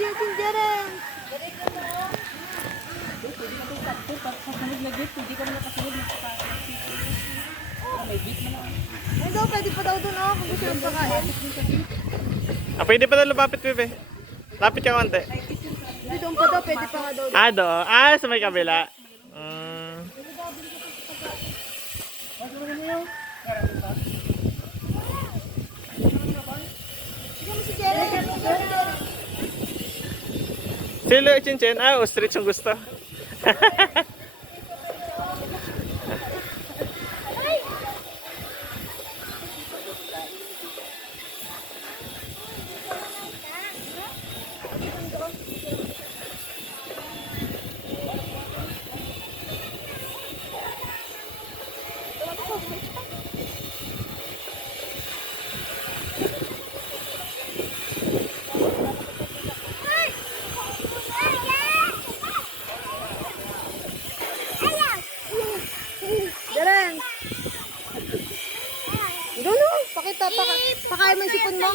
Jaren, si Jaren. Ay daw, pwede pa daw dun kung gusto yung pakain. Ah, pwede pa daw lumapit, bebe. Lapit ka konti. Hindi doon pa daw, pwede pa nga daw. Ah, doon. Ah, sa may kabila. Mm. Si Jaren. Silo, Chinchin. Ah, ostrich yung gusto. Jaren. Ikaw no, pakita, pakain mo yung sipon mo.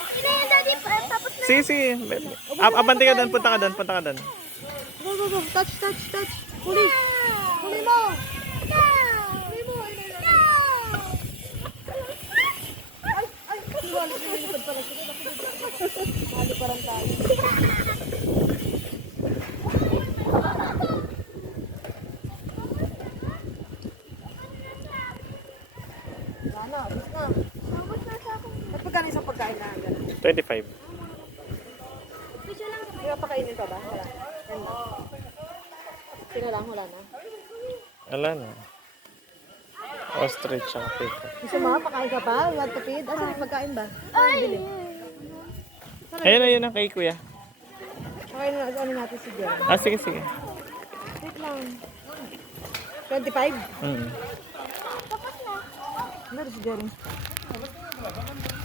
Okay na yan, Daddy. Tapos na. Sige. Abante ka doon. Punta ka doon. Go, go, go. Touch. Huli. Huli mo. Huli mo. Ay, wala na yung pala. Hali parang tayo. Ano, abis na. Tapos na sa akin. Ba't pagkano isang pagkain na gano'n? 25. Picture lang. Hindi ka pakainin pa ba? Wala. Yan na. Sino lang, wala na. Wala na. Ostrich ang pito. Gusto mo, pakain ka pa? You want to feed? Asan yung pagkain ba? Ay! Bili. Ayun na kay kuya. Pakain na, ano natin si Jerry. Ah, sige. Wait lang. 25? Mm. Ano si Jerry?